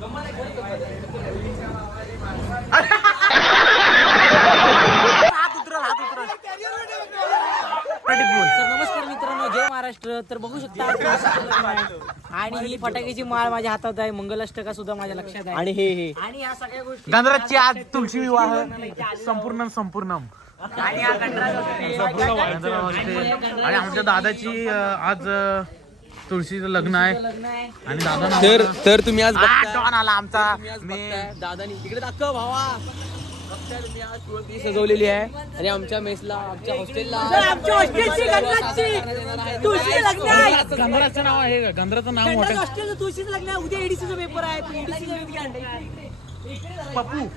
नमस्कार मित्रांनो, जय महाराष्ट्र. तर बघू शकता आणि ही फटाक्याची माळ माझ्या हातात आहे, मंगलाष्टका सुद्धा माझ्या लक्षात आहे. आणि हे आणि या सगळ्या गोष्टी गणराजची आज तुळशी विवाह संपूर्ण आणि हा गणराज आणि आमच्या दादाची आज तुळशीचं लग्न आहे आणि दादा तर तुम्ही आज डॉन आला आमचा. दादानी इकडे दाखव भावा. बघताय तुम्ही आज तुळशी सजवलेली आहे आणि आमच्या मेसला आमच्या हॉस्टेलला गंधराचं नाव आहे. गंधराचं नाव मोठं तुळशीचं लग्न आहे. उद्या एडीसीचा पेपर आहे. पप्पू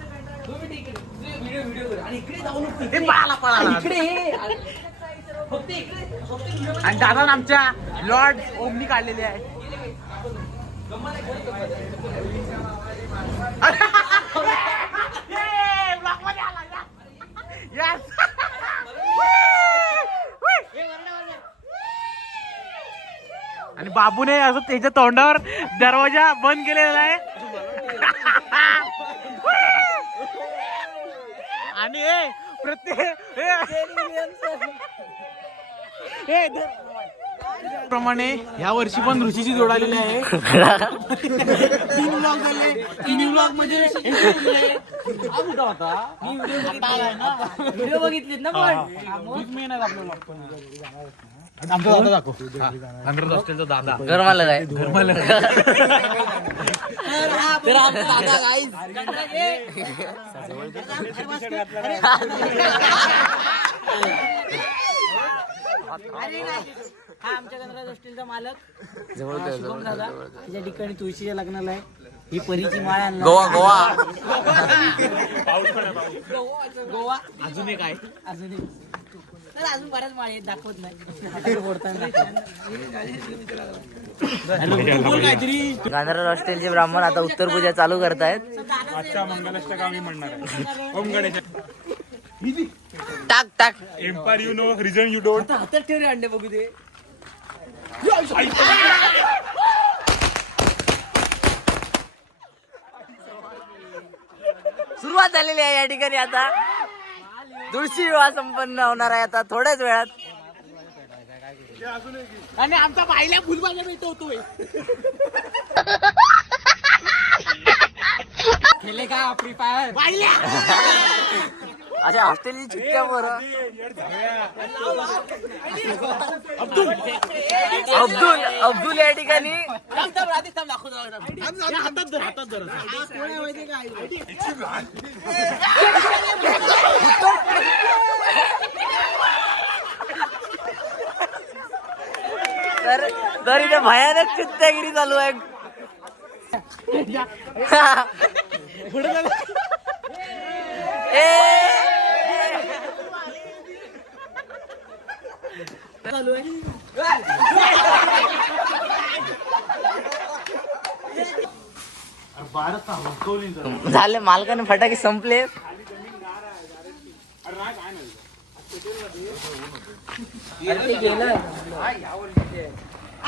आणि दादा आमच्या लॉर्ड ओमनी काढलेले आहे. आणि बाबूने असं त्याच्या तोंडावर दरवाजा बंद केलेला आहे. आणि प्रत्येक प्रमाणे या वर्षी पण ऋषीची जोडालेली आहे. 3 ब्लॉग झाले. 3 ब्लॉग मध्ये व्हिडिओ बघितलेत ना. पण आमचा दादा दाखव. गणराज हॉस्टेलचा दादा घरमालक आहे. तर आमचा दादा गाईज हा आमच्या गणराज हॉस्टेलचा मालक शुभम दादा. त्याच्या ठिकाणी तुळशीच्या लग्नाला आहे. ही परीची माळ आणला. गोवा अजून एक आहे. अजून बऱ्याच माळी आहेत, दाखवत नाही. गणराज हॉस्टेलचे ब्राह्मण आता उत्तर पूजा चालू करतायत. आजच्या मंगलाष्टका आम्ही म्हणणार आहे. ओम गणेश टाक empire you know reason you don't. हातात ठेव रे अंडे, बघू दे. सुरुवात झालेली आहे या ठिकाणी. आता तुळशी विवाह संपन्न होणार आहे आता थोड्याच वेळात. आणि आमचा बायला फुलबाजा भेटवतोय. खेळले का फ्री फायर बायल्या. अशा हॉस्टेलची चिक्क्या बरं. अब्दुल या ठिकाणी तर इथे भयानक चित्तागिरी चालू आहे. झाले, मालकाने फटाके संपले.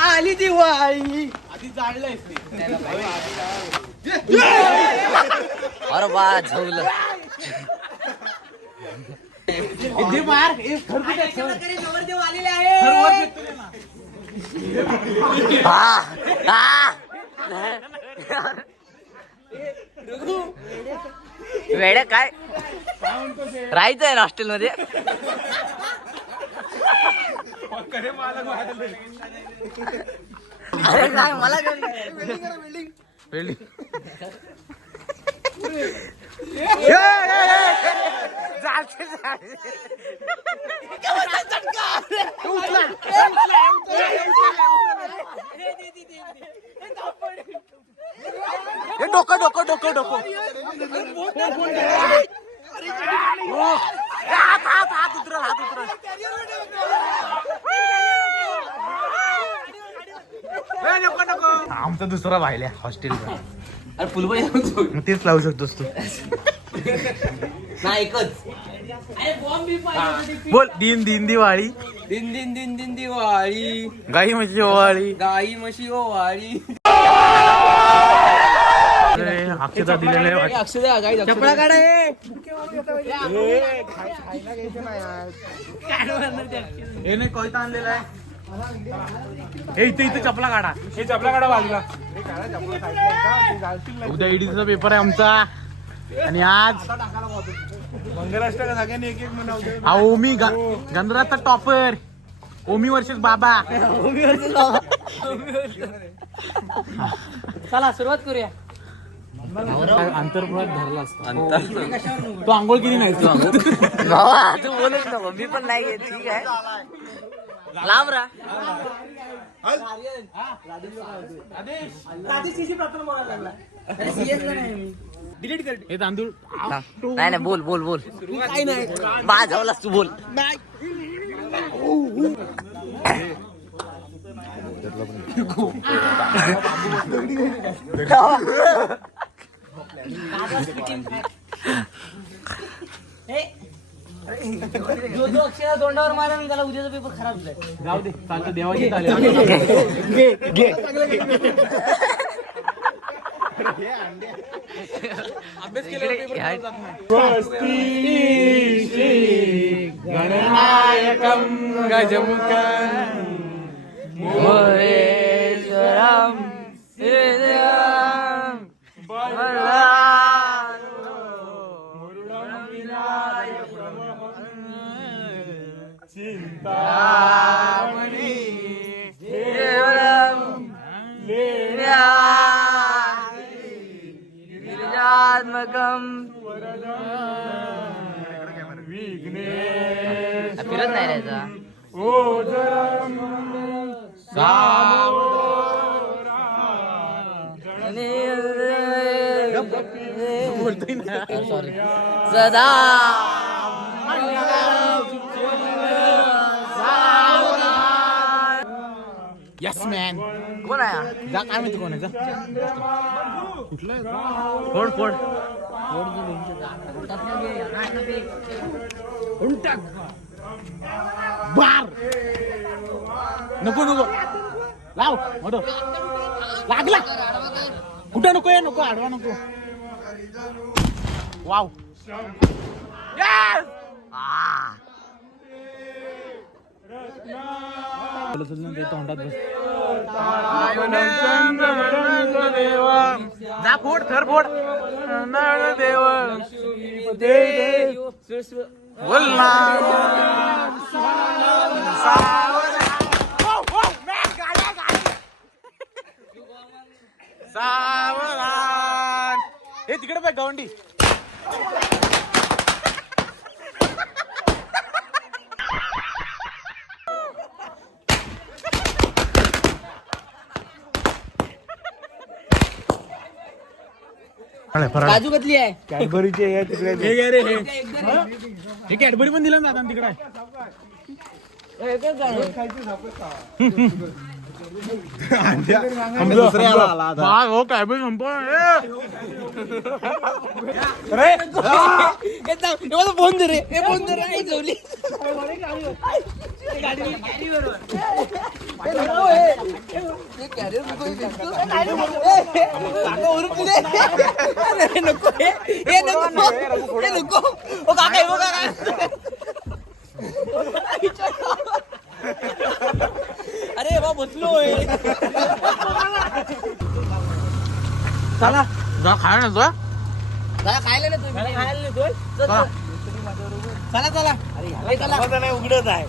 आली दिवाळी. अरे बा झवलं. वेड्या काय राहायचं आहे हॉस्टेल मध्ये. अरे काय मला डोकं डोकं डोकं डोकं हात उतरल हात उतरल. आमचा दुसरा भाईला हॉस्टेलचा. अरे फुलबाजा तेच लावू शकतोस तू. नाही एकच. बोल. दिन दिन दिवाळी. दिन दिन दिन दिन दिवाळी. गाई म्हशी ओवाळी. गाई म्हशी ओवाळी. अक्षता दिलेलं आहे. अक्षदा काय चपला काढा हे. हे नाही कोयता आणलेला आहे. हे इथे चपला काढा. हे चपला काढा बाजूला. उद्या ईडीचा पेपर आहे आमचा आणि आज मंगलाष्टक सगळ्यांनी एक एक म्हणावं. हा ओमी गंधराचा टॉपर ओमी वर्सेस बाबा. चला सुरुवात करूया. अंतरपुरात धरला असता. तो आंघोळ किती नाही तू बोलत नको मी पण नाही घेत. ठीक आहे लांब राहा. डिलीट कर. हे तांदूळ नाही नाही बोल बोल बोल. काय नाही माझावलाच तू बोल. जो जो अक्षरा तोंडावर मारा त्याला उद्याचा पेपर खराब जाईल. जाऊ दे चालतं देवाची चालेल. अभ्यास केला गणनायकं गजमुखं मोरेश्वरम फिरत नाही राहायचा. सॉरी सदा यस मॅन. कोण आहे हा? जा काय माहिती कोणाचा. फोड फोड बार नको नको लाव मोठो लागला. कुठं नको आहे नको आडवा नको. वाव तोंडात बस. जा फोड थर फोड देव बोल ना. सावधान. हे तिकडे बघ गवंडी. काजू कतली आहे. कॅडबरीचे हे तिकडे हे घे रे हे. हे कॅडबरी पण दिलं ना दादा तिकडे आहे. बा, हो कॅडबरी फोन दे रे हे फोन दे रे आई जेवली अरे बा बसलोय. चला जा खाय ना जा. खायला ना तुम्ही खायला नेतोय. चला चला. अरे चला उघडत आहे.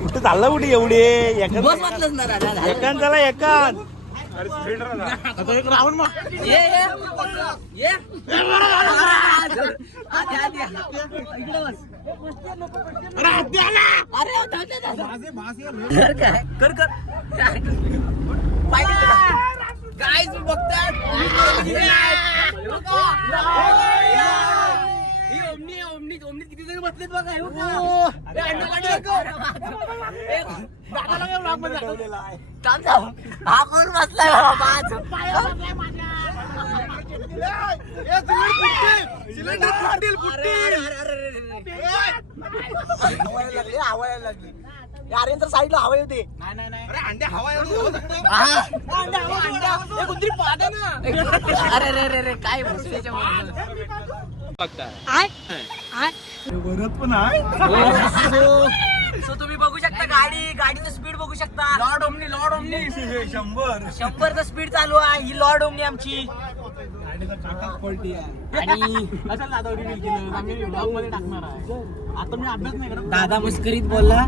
कुठे चाललं कुठे एवढे बस वाटलंच ना राजा. एकान चला एकान. आता एक राऊंड मग. ये ये ये इकडे बस. अरे काय कर कर काय बघतात. ओमनी किती जण बसलेत बघा. हा कोण बसलाय आर्यन तर साईडला हवा येते. अरे रे रे रे काय सो तुम्ही बघू शकता गाडीचं स्पीड बघू शकता. लॉर्ड ओमनी 100चं स्पीड चालू आहे. ही लॉर्ड ओमनी आमची. आणि दादा मस्करीत बोलला.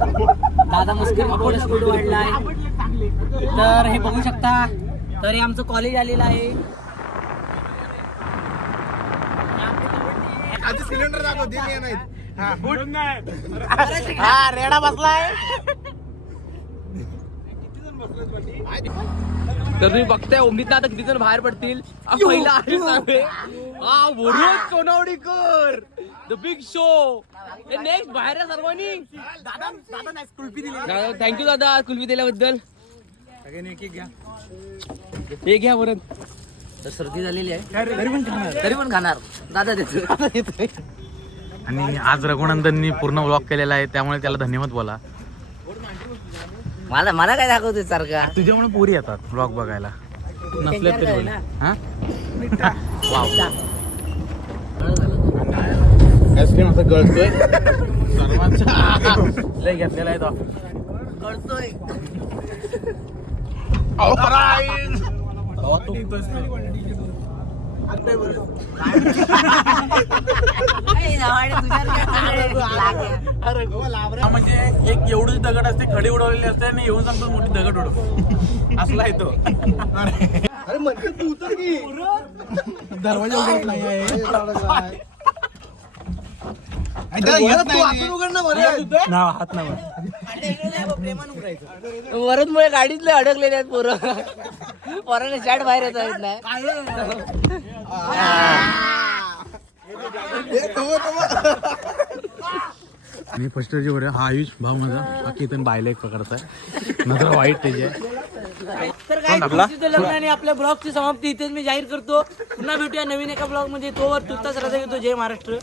स्पीड वाढलाय. तर हे बघू शकता. तर हे आमचं कॉलेज आलेलं आहे. सिलेंडर दाखव. हा रेडा बसलाय. तर तुम्ही बघताय ओमनीत आता किती जण बाहेर पडतील. पहिला आहे सांगे. हा वरुण सोनावडीकर द बिग शो. नेक्स्ट बाहेर आहे सर्वांनी. थँक्यू दादा कुल्फी दिल्याबद्दल. हे घ्या वरून. तर सर्दी झालेली आहे तरी पण खाणार. दादा देतो. आणि आज रघुनंदननी पूर्ण व्लॉग केलेला आहे त्यामुळे त्याला धन्यवाद बोला. मला काय दाखवते सारखा. तुझ्यामुळे पोरी येतात व्लॉग बघायला नसले तरी बोल. हा आईस्क्रीम असं गळतोय सर्वांचा लय घेतलेला आहे तो. कळतोय. म्हणजे एक एवढीच दगड असते खडी उडवलेली असते आणि येऊन सांगतो मोठी दगड उडव असला आहे तो. अरे म्हणते तू उतर की दरवाजा उघडत नाही आहे. हात नाही वरूनमुळे गाडीतले अडकलेले आहेत पोराने चॅट बाहेर येत आहेत नाही. आणि फर्स्ट इयरची वर हा आयुष भाऊ माझा. बाकी इथून बायला एक प्रकारचा आहे नजर वाईट त्याची आहे. तर काय तुमची लग्न आणि आपल्या ब्लॉगची समाप्ती इथेच मी जाहीर करतो. पुन्हा भेटूया नवीन एका ब्लॉग मध्ये. तोवर तुर्तास रजा घेतो. जय महाराष्ट्र.